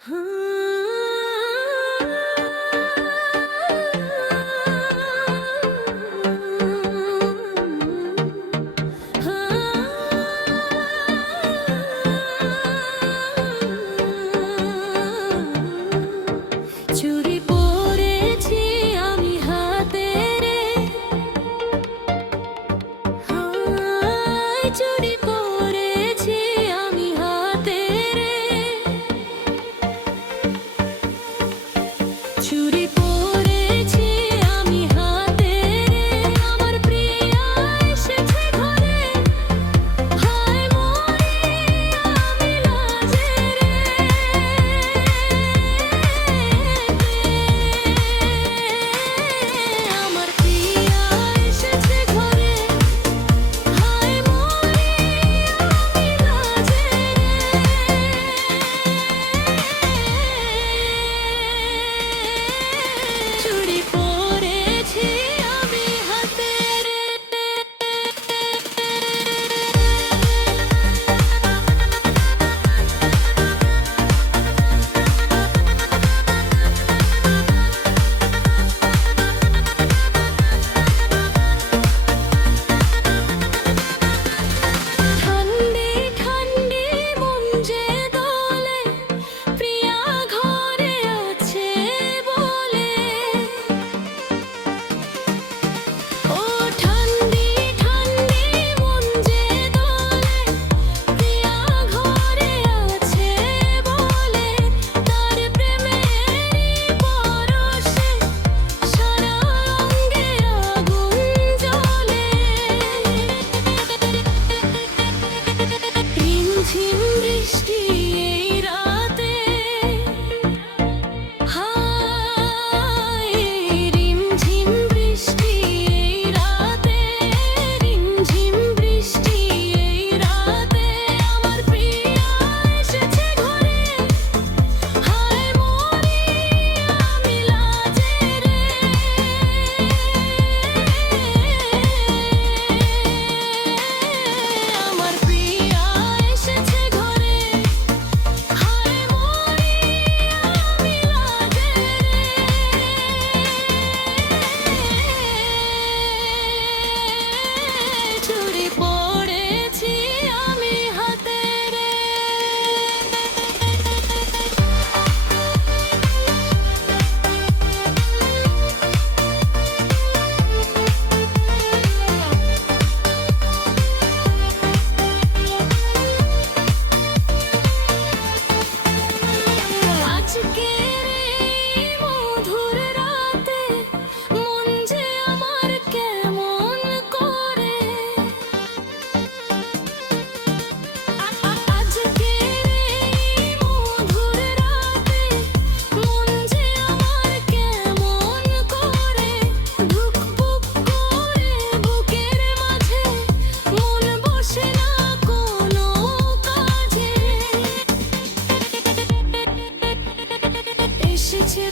চুড়ি পরেছি আমি হাতে রে, চুড়ি পরেছি আমি হাতে রে, চুড়ি পরেছি আমি হাতে রে, আমার প্রিয়া এসেছে ঘরে, হায় মরি আমি লাজে রে, আমার প্রিয়া এসেছে ঘরে, হায় মরি আমি লাজে রে, চুড়ি পরেছি আমি হাতে রে। ঠান্ডি ঠান্ডি মন যে দোলে, প্রিয়া ঘরে আছে বলে, ও ঠান্ডি ঠান্ডি মন যে দোলে, প্রিয়া ঘরে আছে বলে, তার প্রেমেরই পরশে সারা অঙ্গে আগুন জ্বলে, রিমঝিম বৃষ্টি এই রাতে, হায় রিমঝিম বৃষ্টি এই রাতে, রিমঝিম বৃষ্টি এই রাতে, আমার প্রিয়া এসেছে ঘরে, হায় মরি আমি লাজে রে, আমার প্রিয়া এসেছে ঘরে, হায় মরি আমি লাজে রে, চুড়ি পরেছি আমি হাতে রে। আজকের এই মধুর রাতে মন যে আমার কেমন করে, আজকের এই মধুর রাতে মন যে আমার কেমন করে, ধুকপুক করে বুকের মাঝে মন বসে না কোনো কাজে, এসেছে